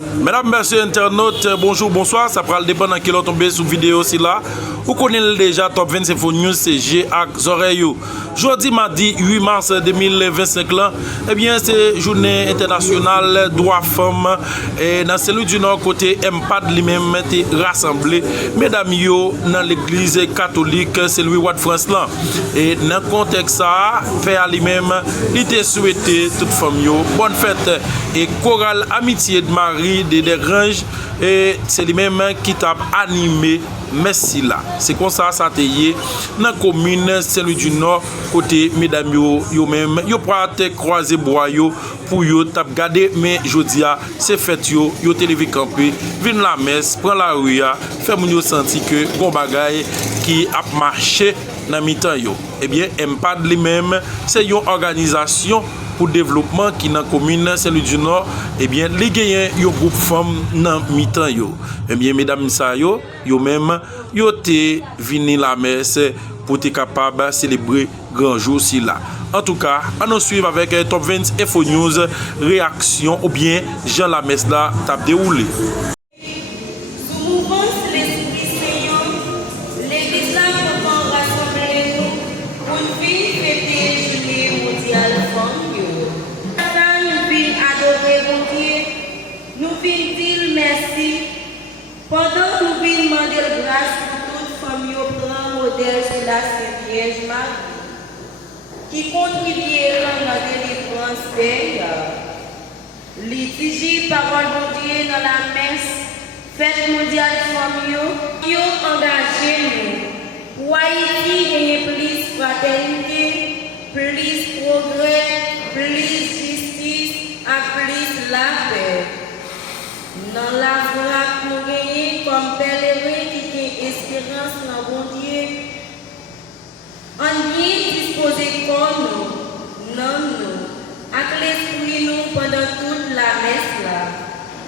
Mesdames, messieurs, internautes, bonjour, bonsoir. Ça prend le dépend dans quel tomber sous vidéo aussi là. Vous connaissez déjà Top 20 Info News, c'est G avec Zoreyo. Jeudi, mardi 8 mars 2025, là, eh bien, c'est journée internationale droit femmes. Et dans celui du Nord, côté MPAD lui-même été rassemblé, mesdames, yo, dans l'église catholique, c'est lui Watt France là. Et dans le contexte, ça, Père lui-même, il était souhaité, toute femme, yo, bonne fête. Et chorale Amitié de Marie de Desgranges, et c'est lui-même qui t'a animé. Merci là. C'est comme ça, ça t'est dans la commune Saint-Louis du Nord, côté mesdames yo même, yo prate croiser bois yo pour yo t'a garder mais jodia c'est fête yo télévi camper, vinn la messe, prend la rue fait moun yo senti que bon bagay qui a marché dans mi-temps yo. Eh bien, MPAD lui-même, c'est une organisation pour développement qui dans la commune Saint-Louis du Nord, eh bien, les gagnants yo groupe femmes dans mi-temps yo. Eh bien, mesdames ça yo même yo te vini la messe pour être capable de célébrer grand jour si là. En tout cas, on nous suit avec Top 20 Info News, réaction ou bien Jean la messe là t'a déroulé. Pendant que nous venons demander grâce pour toute famille au grand modèle sur la Sainte Vierge Marie, qui contribuera à la délivrance d'elle, liturgie, parole de Dieu dans la messe, fête mondiale famille, qui ont engagé nous pour Haïti gagner plus fraternité, plus progrès, plus justice et plus la paix. Dans la frappe nous gagnons comme pèlerin qui a espérance dans le bon Dieu. On vient disposer comme nous, non nous, avec l'esprit nous pendant toute la messe là.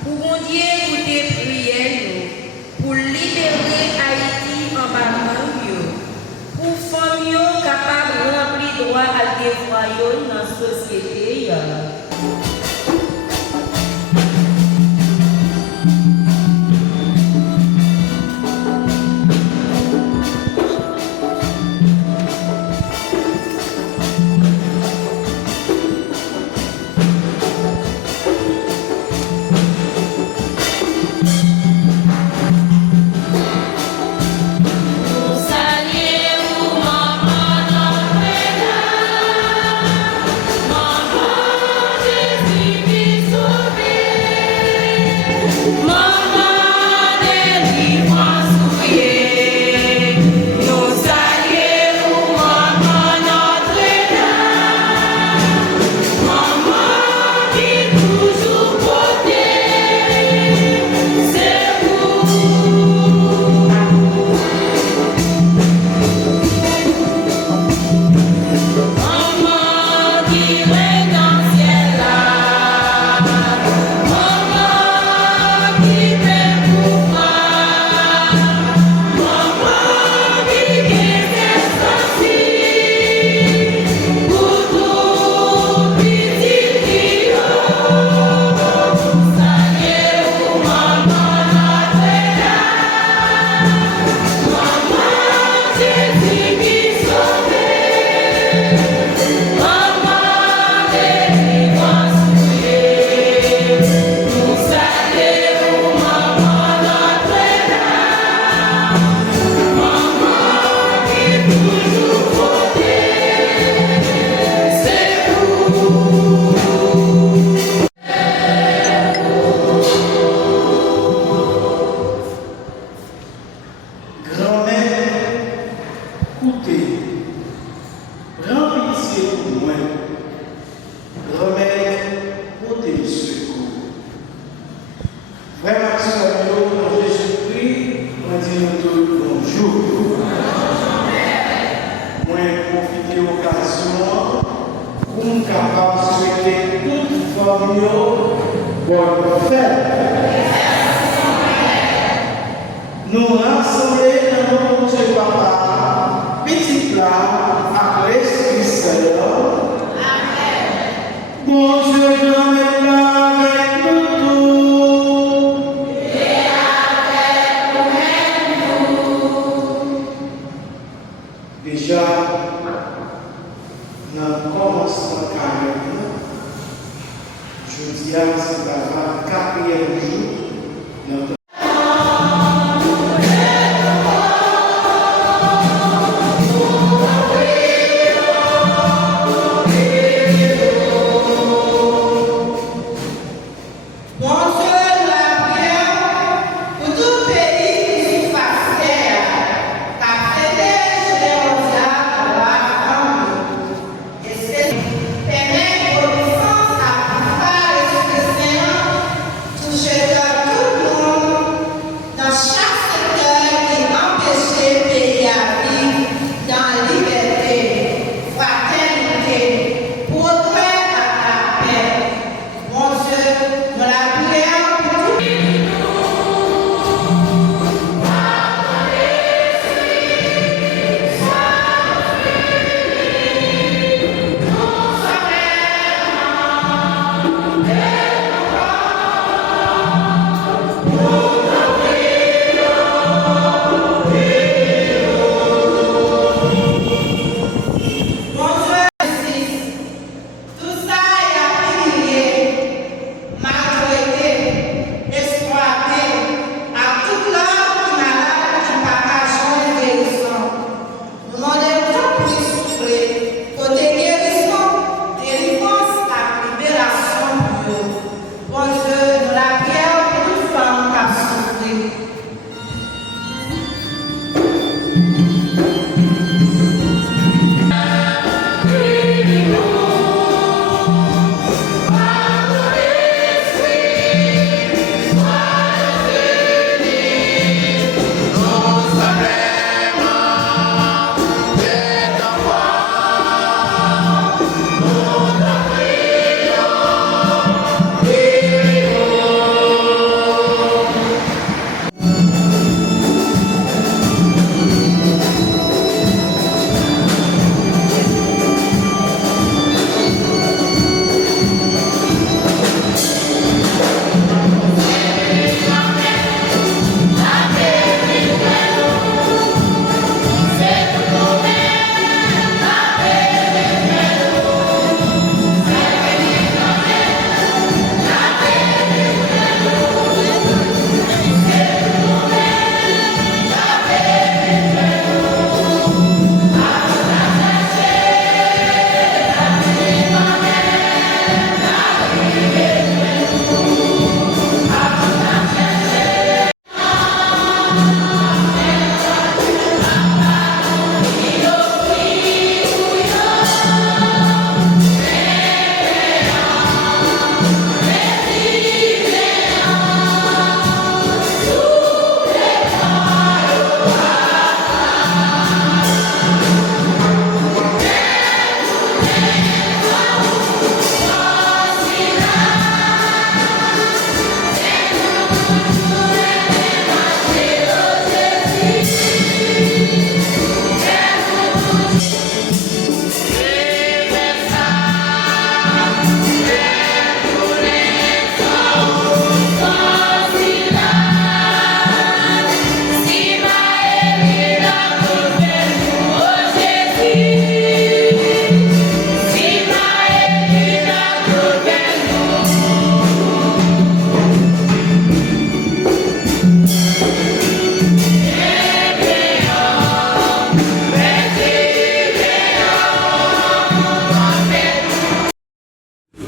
Pour bon Dieu écouter prière nous, pour libérer Haïti en bas pour femmes capables de remplir droit à devoir dans la société. Nous rassembler dans notre papa, petit plat, à l'Esprit Saint. Amen. Bon Dieu, avec nous tous. toujours.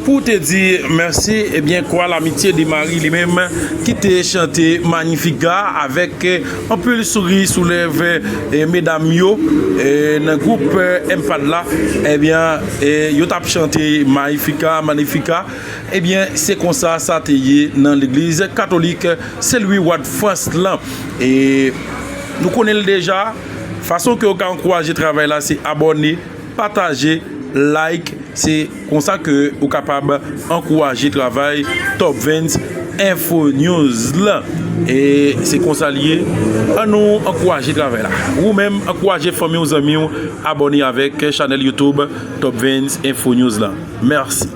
Pour te dire merci, eh bien quoi l'amitié de Marie lui-même qui t'a chanté Magnifica avec un peu le sourire sous lèvres mesdames yo dans le groupe Empad là, eh bien yo t'a chanté Magnifica, eh bien c'est comme ça t'est dans l'église catholique c'est lui Wad France là et nous connaissons déjà façon que vous encourager travail là c'est abonner, partager, like, c'est comme ça que vous êtes capable d'encourager le travail Top 20 Info News là. Et c'est comme ça lié à nous encourager le travail là. Ou même encourager famille aux amis, abonner avec la chaîne YouTube Top 20 Info News là. Merci.